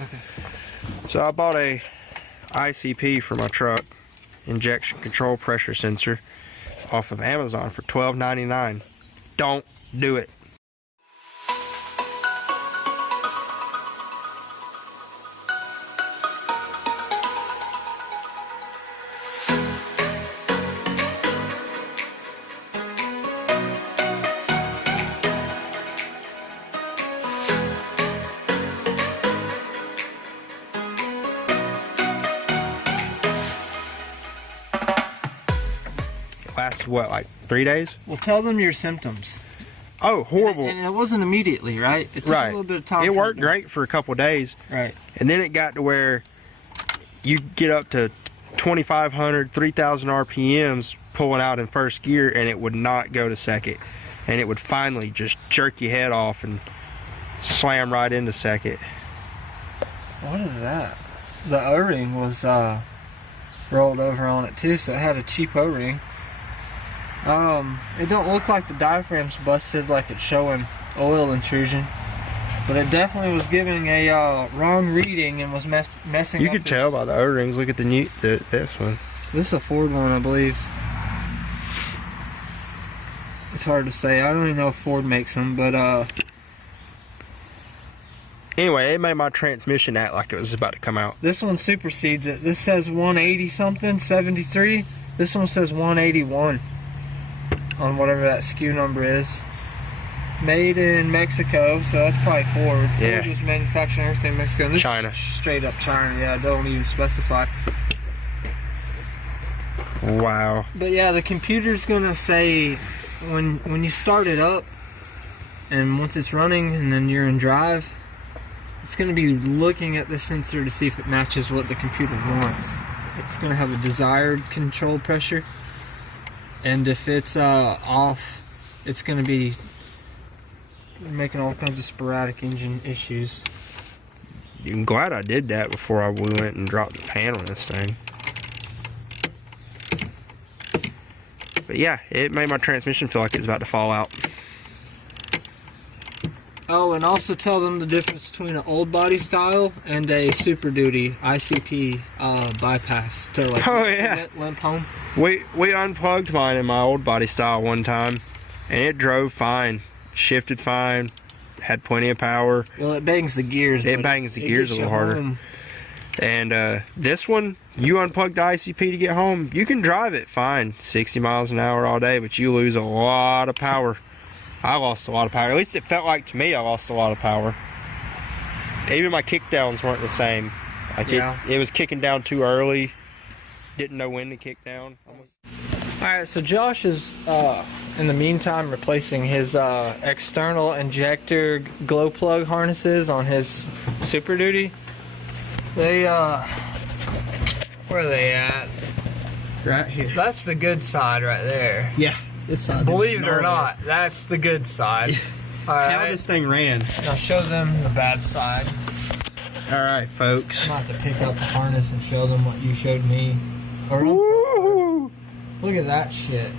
Okay. So I bought a ICP for my truck, injection control pressure sensor, off of Amazon for $12.99. Don't do it. Lasted what, like 3 days? Well, tell them your symptoms. Oh, horrible. And it wasn't immediately, right? It took a little bit of time. It worked great for a couple of days. Right. And then it got to where you get up to 2,500, 3,000 RPMs pulling out in first gear, and it would not go to second. And it would finally just jerk your head off and slam right into second. What is that? The O-ring was rolled over on it too, so it had a cheap O-ring. It don't look like the diaphragm's busted like it's showing oil intrusion, but it definitely was giving a wrong reading and was messing up. You could tell by the O-rings. Look at this one. This is a Ford one, I believe. It's hard to say. I don't even know if Ford makes them, but anyway, it made my transmission act like it was about to come out. This one supersedes it. This says 180 something, 73. This one says 181 on whatever that SKU number is. Made in Mexico, so that's probably Ford. Yeah. Ford was manufacturing everything in Mexico. And this China. is straight up China, yeah, don't even specify. Wow. But yeah, the computer's gonna say when you start it up and once it's running and then you're in drive, it's going to be looking at the sensor to see if it matches what the computer wants. It's going to have a desired control pressure, and if it's off, it's going to be making all kinds of sporadic engine issues. I'm glad I did that before we went and dropped the pan on this thing. But yeah, it made my transmission feel like it was about to fall out. Oh, and also tell them the difference between an old body style and a Super Duty ICP bypass to like limp home. We unplugged mine in my old body style one time, and it drove fine, shifted fine, had plenty of power. Well, it bangs the gears. It bangs the gears a little harder. Home. And this one, you unplug the ICP to get home, you can drive it fine, 60 miles an hour all day, but you lose a lot of power. I lost a lot of power. At least it felt like to me I lost a lot of power. Even my kickdowns weren't the same. Like it was kicking down too early. Didn't know when to kick down. Alright, so Josh is in the meantime replacing his external injector glow plug harnesses on his Super Duty. They where are they at? Right here. That's the good side right there. Yeah, this side. Believe it or not, that's the good side. Right. How this thing ran. Now show them the bad side. Alright, folks. I'm about to pick up the harness and show them what you showed me. Woo! Look at that shit.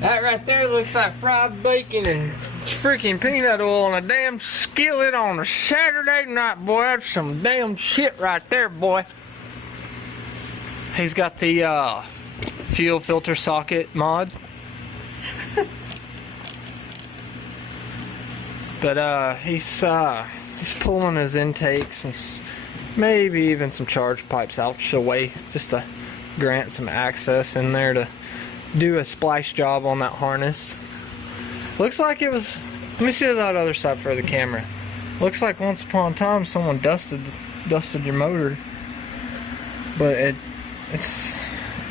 That right there looks like fried bacon and freaking peanut oil on a damn skillet on a Saturday night, boy. That's some damn shit right there, boy. He's got the fuel filter socket mod. But he's pulling his intakes and maybe even some charge pipes out the way just to grant some access in there to do a splice job on that harness. Looks like it was, let me see that other side for the camera. Looks like once upon a time someone dusted your motor, but it's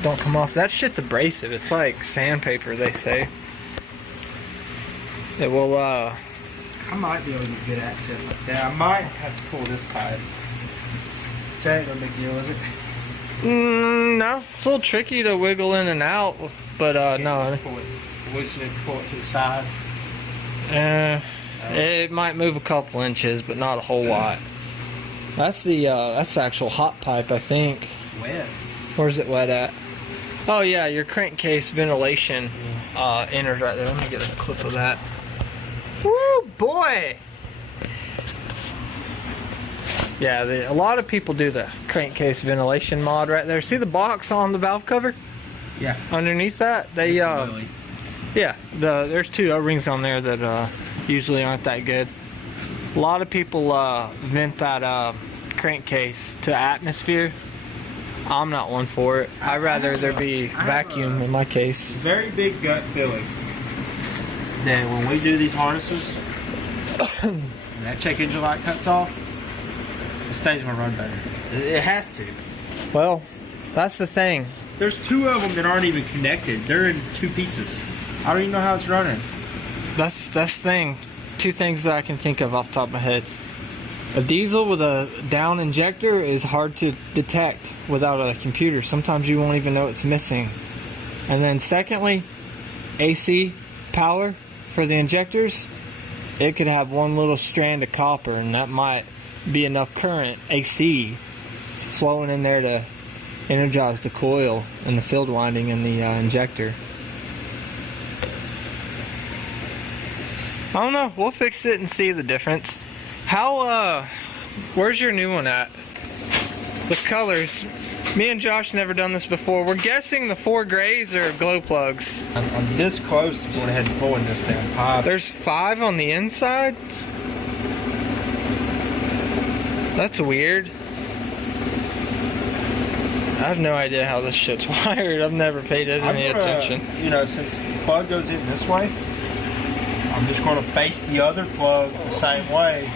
don't come off. That shit's abrasive. It's like sandpaper, they say. It will I might be able to get good access like that. I might have to pull this pipe. That ain't no big deal, is it? No, it's a little tricky to wiggle in and out, but no. Pull it, loosen it, pull it to the side. It might move a couple inches, but not a whole lot. That's the actual hot pipe, I think. Wet. Where's it wet at? Oh yeah, your crankcase ventilation enters right there. Let me get a clip of that. Woo, boy! Yeah, a lot of people do the crankcase ventilation mod right there. See the box on the valve cover? Yeah. Underneath that, they yeah, there's 2 O-rings on there that usually aren't that good. A lot of people vent that crankcase to atmosphere. I'm not one for it. I'd rather there be vacuum in my case. Very big gut feeling that when we do these harnesses, and that check engine light cuts off, this thing's gonna run better. It has to. Well, that's the thing. There's 2 of them that aren't even connected. They're in 2 pieces. I don't even know how it's running. That's the thing. 2 things that I can think of off the top of my head. A diesel with a down injector is hard to detect without a computer. Sometimes you won't even know it's missing. And then secondly, AC power for the injectors. It could have one little strand of copper, and that might be enough current AC flowing in there to energize the coil and the field winding in the injector. I don't know. We'll fix it and see the difference. How, where's your new one at? The colors. Me and Josh never done this before. We're guessing the 4 grays are glow plugs. I'm this close to going ahead and pulling this damn pipe. There's 5 on the inside? That's weird. I have no idea how this shit's wired. I've never paid it any attention. You know, since the plug goes in this way, I'm just going to face the other plug the same way.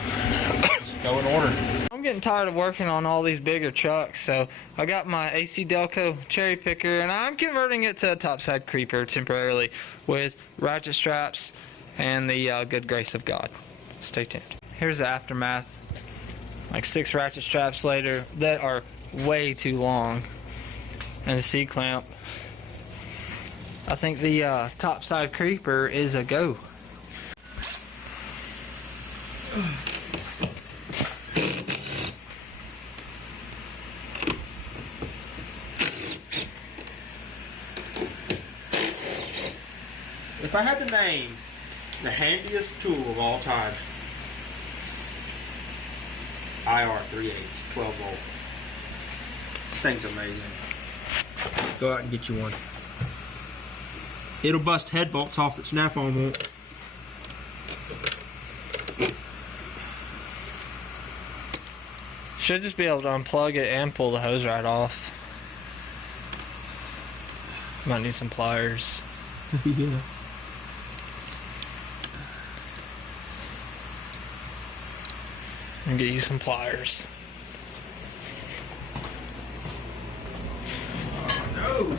Just go in order. I'm getting tired of working on all these bigger trucks, so I got my AC Delco cherry picker, and I'm converting it to a topside creeper temporarily with ratchet straps and the good grace of God. Stay tuned. Here's the aftermath. Like 6 ratchet straps later that are way too long, and a C-clamp. I think the topside creeper is a go. If I had to name the handiest tool of all time, IR 3/8, 12 volt. This thing's amazing. Go out and get you one. It'll bust head bolts off that Snap-on won't. Should just be able to unplug it and pull the hose right off. Might need some pliers. Yeah. And get you some pliers. Oh,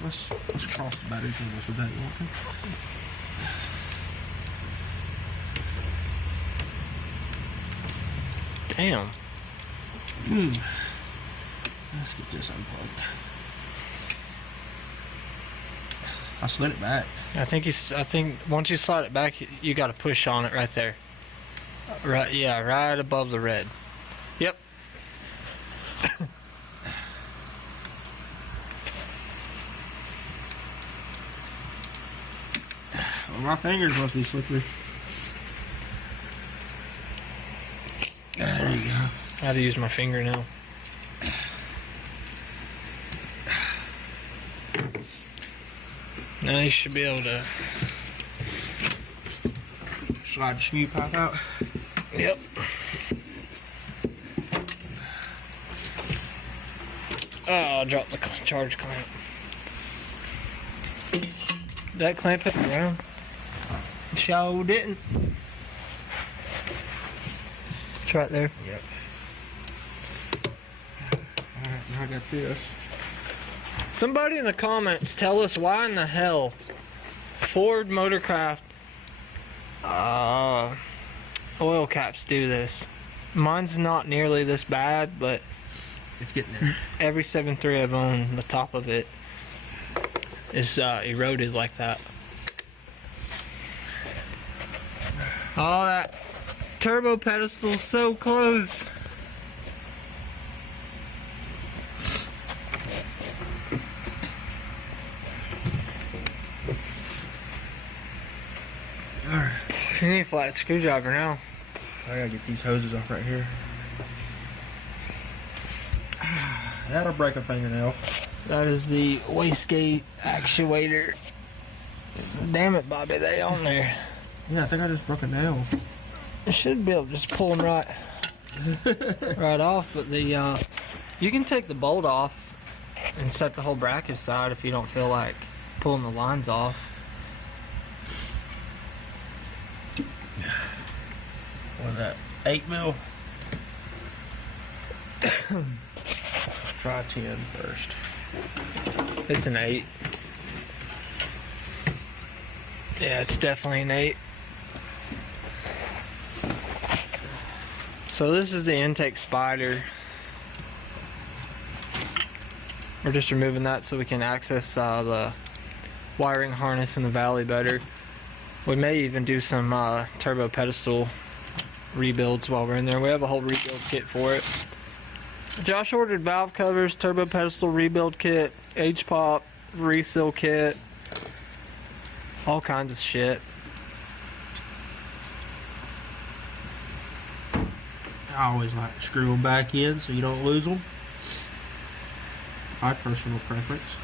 Let's cross the battery cables with that, you want to? Damn. Let's get this unplugged. I slid it back. I think once you slide it back, you got to push on it right there. Right, yeah, right above the red. Yep. Well, my fingers must be slippery. There you go. I had to use my fingernail. Now you should be able to slide the smooth pipe out. Yep. Oh, I dropped the charge clamp. Did that clamp hit the ground? Sure didn't. It's right there. Yep. Alright, now I got this. Somebody in the comments tell us why in the hell Ford Motorcraft oil caps do this. Mine's not nearly this bad, but It's getting there. every 7.3 I've owned, the top of it is eroded like that. All that Turbo pedestal so close. Alright. You need a flat screwdriver now. I gotta get these hoses off right here. That'll break a fingernail. That is the wastegate actuator. Damn it, Bobby, they on there. Yeah, I think I just broke a nail. You should be able to just pull them right off, but the you can take the bolt off and set the whole bracket aside if you don't feel like pulling the lines off. What that? 8mm. Try 10 first. It's an 8. Yeah, it's definitely an 8. So this is the intake spider. We're just removing that so we can access the wiring harness in the valley better. We may even do some turbo pedestal rebuilds while we're in there. We have a whole rebuild kit for it. Josh ordered valve covers, turbo pedestal rebuild kit, H-pop, reseal kit, all kinds of shit. I always like to screw them back in so you don't lose them. My personal preference.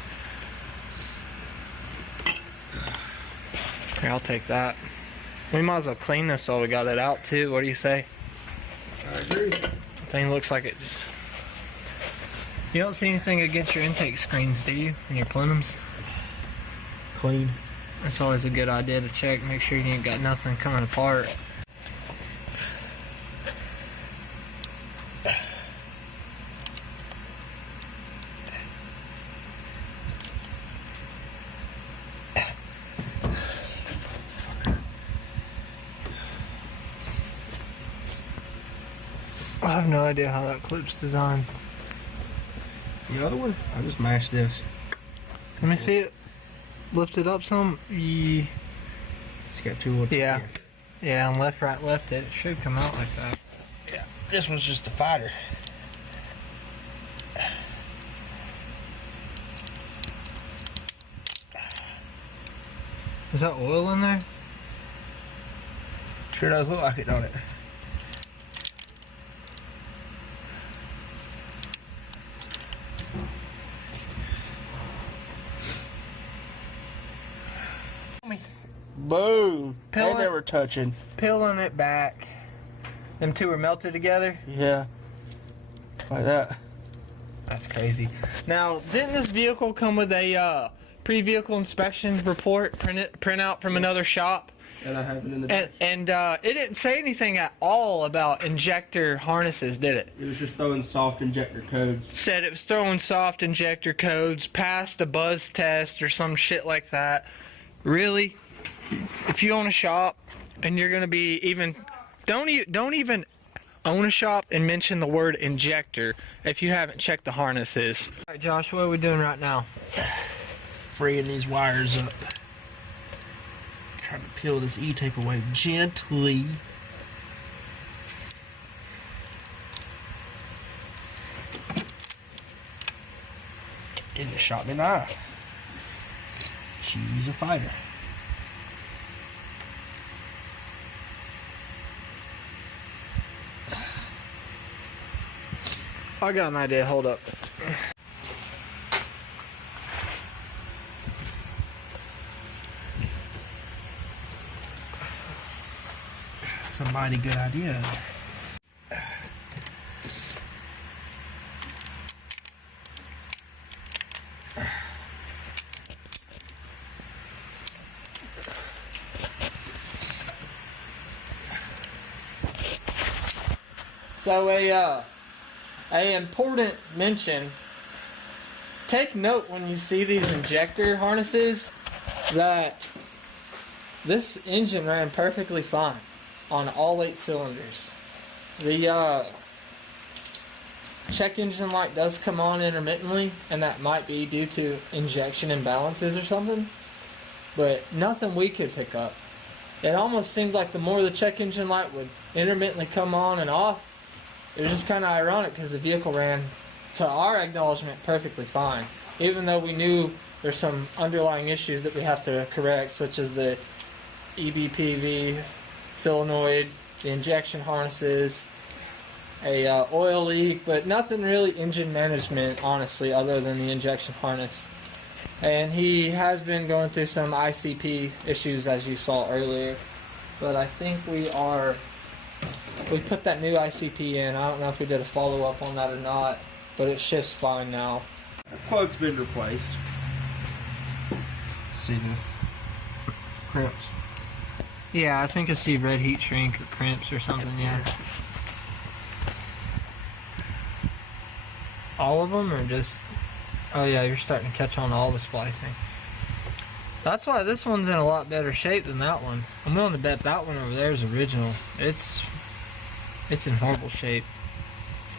Here, I'll take that. We might as well clean this while we got it out too. What do you say? I agree. The thing looks like it just... You don't see anything against your intake screens, do you? In your plenums? Clean. That's always a good idea to check. Make sure you ain't got nothing coming apart. I have no idea how that clip's designed. The other one? I just mashed this. Let me see it. Lift it up some. It's got two loops. Yeah. Yeah, and left, right, left it. It should come out like that. Yeah. This one's just a fighter. Is that oil in there? Sure does look like it, don't it? Boom! Peeling- They never touching. Peeling it back. Them two are melted together? Yeah. Like that. That's crazy. Now, didn't this vehicle come with a pre-vehicle inspection report printout from another shop? And I have it in the And it didn't say anything at all about injector harnesses, did it? It was just throwing soft injector codes. Said it was throwing soft injector codes, passed a buzz test or some shit like that. Really? If you own a shop and you're gonna be even, don't even own a shop and mention the word injector if you haven't checked the harnesses. All right, Josh, what are we doing right now? Freeing these wires up. Trying to peel this E-tape away gently. It just shot me in the eye. She's a fighter. I got an idea, hold up. It's a mighty good idea. So a important mention. Take note when you see these injector harnesses that this engine ran perfectly fine on all 8 cylinders. The check engine light does come on intermittently, and that might be due to injection imbalances or something, but nothing we could pick up. it almost seemed like the more the check engine light would intermittently come on and off, it was just kind of ironic because the vehicle ran, to our acknowledgement, perfectly fine. Even though we knew there's some underlying issues that we have to correct, such as the EBPV, solenoid, the injection harnesses, a oil leak, but nothing really engine management, honestly, other than the injection harness. And he has been going through some ICP issues, as you saw earlier. But I think we put that new ICP in. I don't know if we did a follow-up on that or not, but it shifts fine now. The plug's been replaced. See the crimps? Yeah, I think I see red heat shrink or crimps or something, yeah. All of them, or just... Oh yeah, you're starting to catch on to all the splicing. That's why this one's in a lot better shape than that one. I'm willing to bet that one over there is original. It's in horrible shape.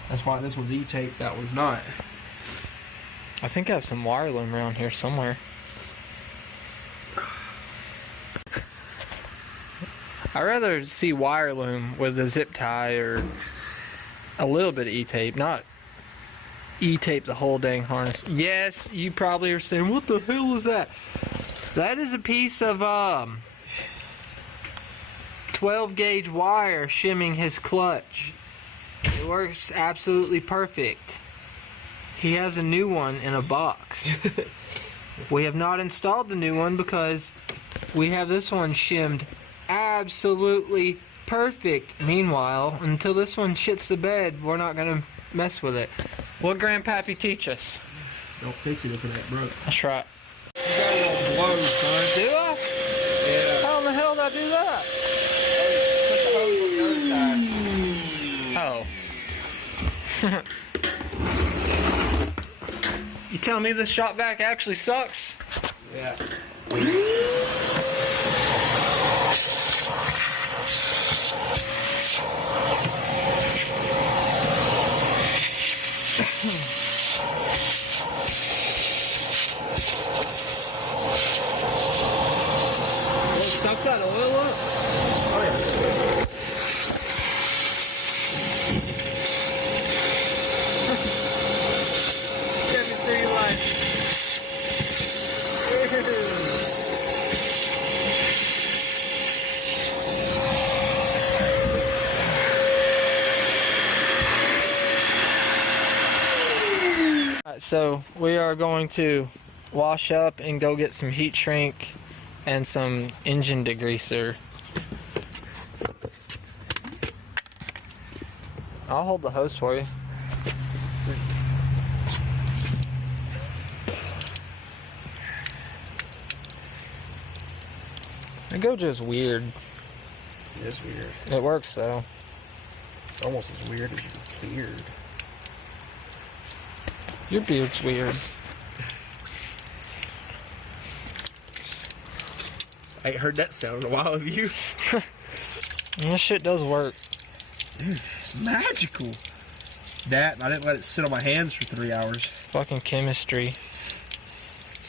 That's why this one's E-tape, that one's not. I think I have some wire loom around here somewhere. I'd rather see wire loom with a zip tie or a little bit of E-tape, not E-tape the whole dang harness. Yes, you probably are saying, what the hell is that? That is a piece of 12 gauge wire shimming his clutch. It works absolutely perfect. He has a new one in a box. We have not installed the new one because we have this one shimmed absolutely perfect. Meanwhile, until this one shits the bed, we're not going to mess with it. What Grandpappy teach us? Don't fix it if it ain't broke. That's right. You got it all blown, son. Do I? Yeah. How in the hell did I do that? Put the hose on the other side. Oh. You telling me this shop vac actually sucks? Yeah. Suck that oil up? Oh yeah. Get me through your life. Alright, so we are going to wash up and go get some heat shrink and some engine degreaser. I'll hold the hose for you. The Gojo's weird. It is weird. It works though. It's almost as weird as your beard. Your beard's weird. I ain't heard that sound in a while, have you? This shit does work. Dude, it's magical. That, and I didn't let it sit on my hands for 3 hours. Fucking chemistry.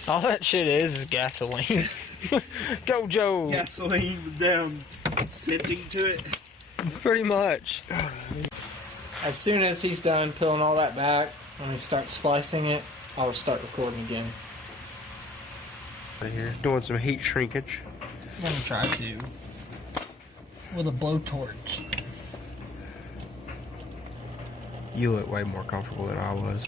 All that shit is gasoline. Gojo! Gasoline with down scenting to it. Pretty much. As soon as he's done peeling all that back, when we start splicing it, I'll start recording again. Right here, doing some heat shrinkage. I'm gonna try to. With a blowtorch. You look way more comfortable than I was.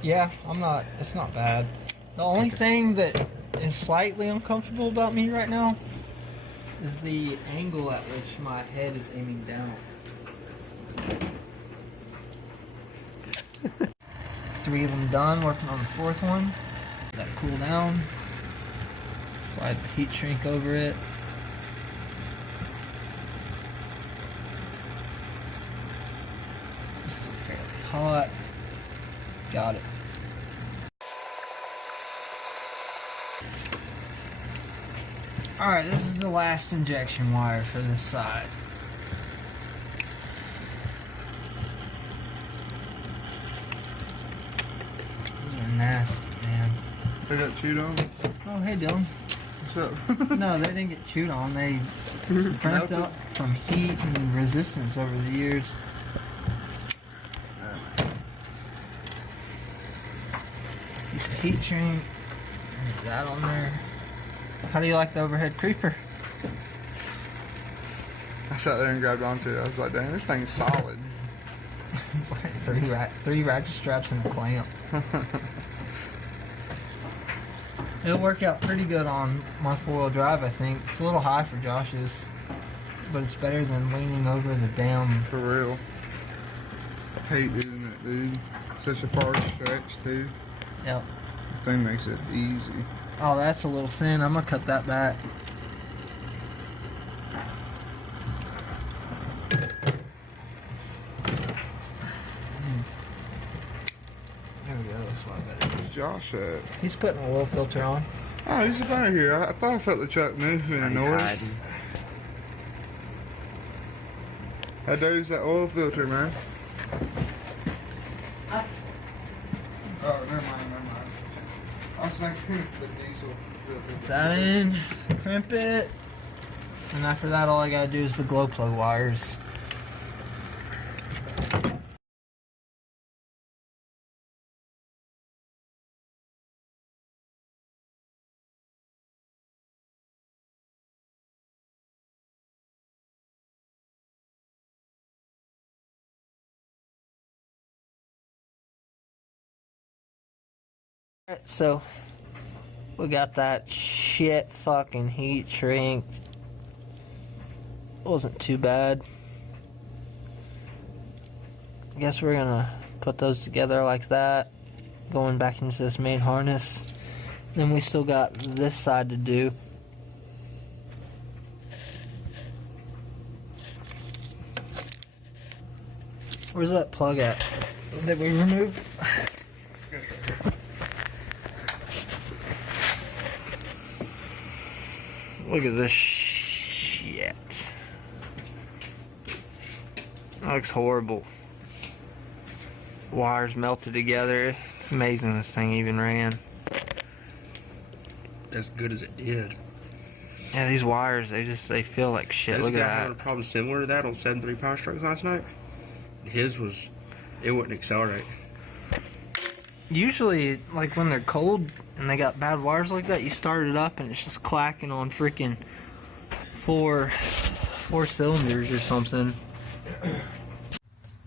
Yeah, I'm not, it's not bad. The only thing that is slightly uncomfortable about me right now is the angle at which my head is aiming down. 3 of them done, working on the 4th one. Let that cool down. Slide the heat shrink over it. This is fairly hot. Got it. Alright, this is the last injection wire for this side. These are nasty, man. They got chewed on? Oh, hey, Dylan. What's up? No, they didn't get chewed on. They burnt up from heat and resistance over the years. Piece of heat shrink. There's that on there. How do you like the overhead creeper? I sat there and grabbed onto it. I was like, dang, this thing's solid. It's like three ratchet straps and a clamp. It'll work out pretty good on my 4-wheel drive, I think. It's a little high for Josh's, but it's better than leaning over the damn. For real. I hate doing it, dude. Such a far stretch, too. Yep. The thing makes it easy. Oh, that's a little thin. I'm gonna cut that back. There we go. That's a lot better. Where's Josh at? He's putting a oil filter on. Oh, he's up under here. I thought I felt the truck moving and noise. How dirty's that oil filter, man? Oh, never mind. I was thinking the diesel filter. Put that in, crimp it, and after that all I gotta do is the glow plug wires. Alright, so we got that shit fucking heat shrinked. Wasn't too bad. I guess we're gonna put those together like that, going back into this main harness. Then we still got this side to do. Where's that plug at that we removed? Look at this shit. That looks horrible. Wires melted together. It's amazing this thing even ran. As good as it did. Yeah, these wires, they feel like shit. Look at Had a that. problem similar to that on 7.3 powerstroke last night. His was, it wouldn't accelerate. Usually, like when they're cold and they got bad wires like that, you start it up and it's just clacking on freaking four cylinders or something.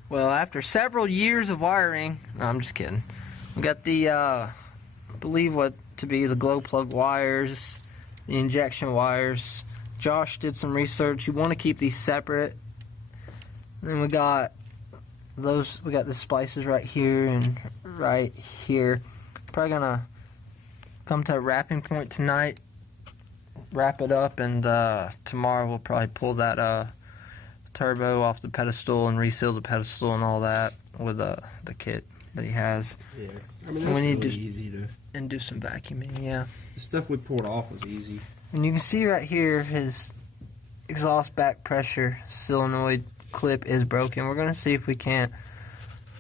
Well, after several years of wiring, no, I'm just kidding. We got the, I believe what to be the glow plug wires, the injection wires. Josh did some research. You want to keep these separate. And then we got those. We got the splices right here and right here. Probably gonna come to a wrapping point tonight. Wrap it up, and tomorrow we'll probably pull that turbo off the pedestal and reseal the pedestal and all that with the kit that he has. Yeah, I mean that's We need really to- easy to. And do some vacuuming, yeah. The stuff we pulled off was easy. And you can see right here his exhaust back pressure solenoid clip is broken. We're gonna see if we can't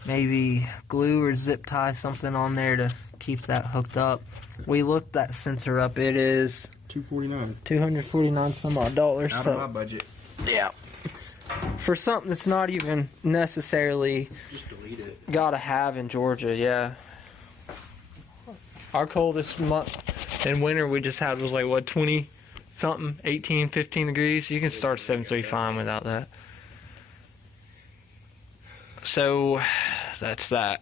maybe glue or zip tie something on there to keep that hooked up. We looked that sensor up. It is $249. $249 some odd dollars. Out So of my budget. yeah, for something that's not even necessarily Just delete it. gotta have in Georgia. Yeah, our coldest month in winter we just had was like what 20 something, 18, 15 degrees. You can start 7.3 fine without that. So that's that.